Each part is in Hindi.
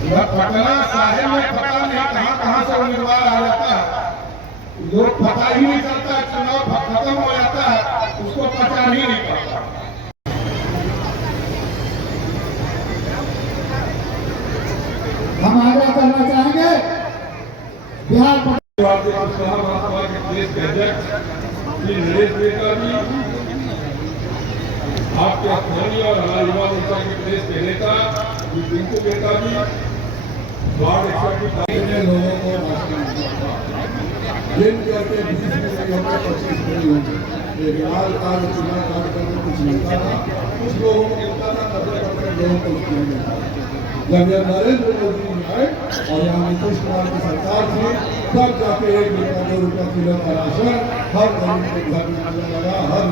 पटना साहिब में पता नहीं कहां कहां से उम्मीदवार आ जाता है, लोग पता ही नहीं चलता, चुनाव खत्म हो जाता है, उसको पहचान ही नहीं पाता। हम आग्रह करना चाहेंगे बिहार देश के अध्यक्ष श्री नरेश मेहता जी, आपके स्थानीय और हमारे युवा मोर्चा के प्रदेश के नेता श्री पिंकू मेहता जी, वार्ड लोगों को दिन करके 20 नहीं होते, 25 नहीं होते। बिहार का चुनाव कार्यक्रम में कुछ मिलता था, कुछ लोगों को मिलता था, कपड़े लोगों को नहीं मिलता। जब यह नरेंद्र मोदी जी आए और यहाँ नीतीश कुमार की सरकार थी, तब जाके 1 रुपया 2 रुपया किलो का राशन हर गरीब के घर में मिलने लगा, हर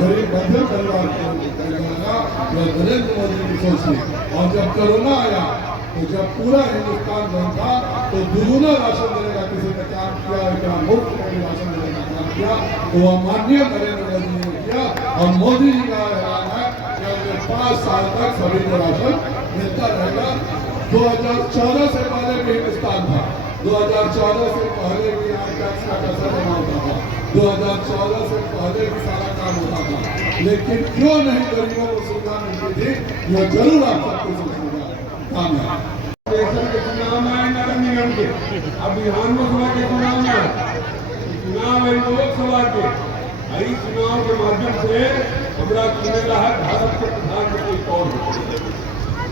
गरीब मध्यम परिवार को मिलने लगा। यह नरेंद्र मोदी की सोच थी। और जब कोरोना आया तो जब पूरा हिंदुस्तान बंद था तो दुगुना राशन देने का किसी ने काम किया, इतना मुफ्त में राशन देने का काम किया, तो वह माननीय नरेंद्र मोदी जी ने किया। और मोदी जी का ऐलान है कि अगले 5 साल तक सभी को राशन मिलता रहेगा। 2014 से पहले भी हिंदुस्तान था, 2014 से पहले भी यहाँ टैक्स का पैसा जमा होता था, 2014 से पहले भी सारा काम होता था, लेकिन क्यों नहीं गरीबों को सुविधा मिलती थी, यह जरूर आप सबको सोचेगा काम है। के चुनाव में नगर निगम के, अब विधानसभा के चुनाव में, चुनाव है लोकसभा के, यही चुनाव के माध्यम से हमारा चुनेगा है भारत के प्रधानमंत्री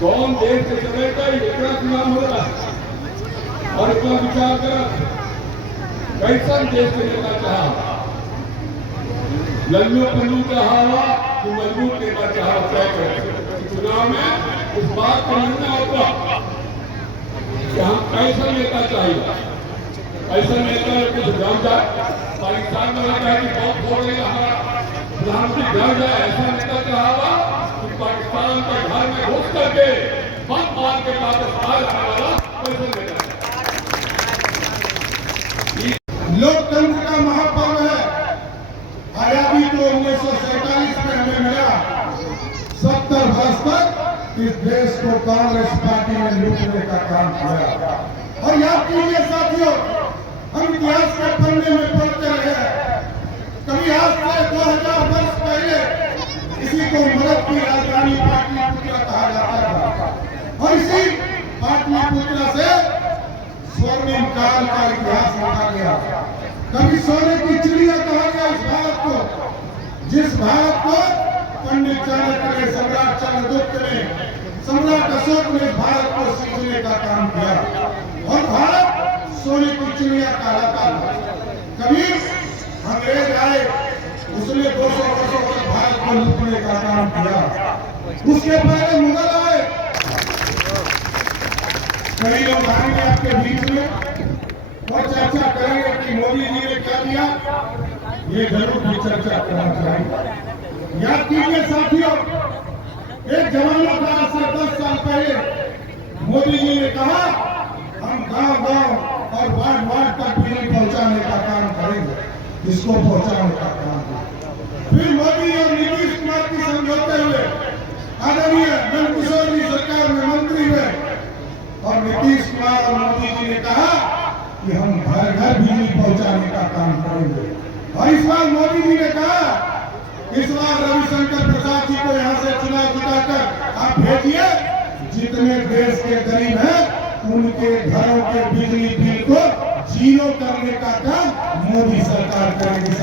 कौन देश के चलेगा, इतना चुनाव हो रहा है। और इतना विचार कर कैसा देश के नेता चाहा, लल्लू पल्लू चाहा कि मजबूत नेता चाहा, तय कर चुनाव में इस बात का निर्णय होगा कि हम कैसा नेता चाहिए। ऐसा नेता कुछ जान जाए, पाकिस्तान में लगा है कि बहुत बोल रहे हमारा प्रधानमंत्री डर जाए, ऐसा नेता चाहा कि पाकिस्तान के घर में घुस करके बम मार के पाकिस्तान आने वाला कैसा नेता। लोकतंत्र का महापर्व है। आजादी तो 1947 में हमें मिला, 70 वर्ष तक इस देश को कांग्रेस पार्टी ने लूटने का काम किया। और याद कीजिए साथियों, हम इतिहास के पन्ने में पढ़ते रहे, कभी आज से 2000 वर्ष पहले इसी को मगध की राजधानी पाटलिपुत्र कहा जाता था। और इसी पाटलिपुत्र से स्वर्णिम काल का इतिहास लिखा गया। कभी सोने की चिड़िया कहा गया इस भारत को, जिस भारत को पंडित चाणक्य ने, सम्राट चंद्रगुप्त ने, सम्राट अशोक ने भारत को सींचने का काम किया। और भारत सोने की चिड़िया कहलाता था। कभी अंग्रेज आए, उसने 200 वर्षों तक भारत को लूटने का काम किया। उसके पहले मुगल आए, कई लोग आएंगे आपके बीच में और चर्चा करेंगे कि मोदी जी ने क्या दिया, ये जरूर भी चर्चा करना चाहिए। याद कीजिए साथियों, एक जमाना था आज से 10 साल पहले, मोदी जी ने कहा हम गांव-गांव और वार्ड-वार्ड तक बिजली पहुंचाने का काम करेंगे, इसको पहुंचाने का काम करेंगे। फिर मोदी और नीतीश कुमार की समझौते हुए आदरणीय नंदकिशोर जी सरकार में मंत्री हुए और नीतीश कुमार और मोदी जी ने कहा कि हम घर घर बिजली पहुंचाने का काम करेंगे। और इस बार मोदी जी ने कहा, इस बार रविशंकर प्रसाद जी को यहाँ से चुनाव जिताकर आप भेजिए, जितने देश के गरीब हैं उनके घरों के बिजली बिल को जीरो करने का काम मोदी सरकार करेगी।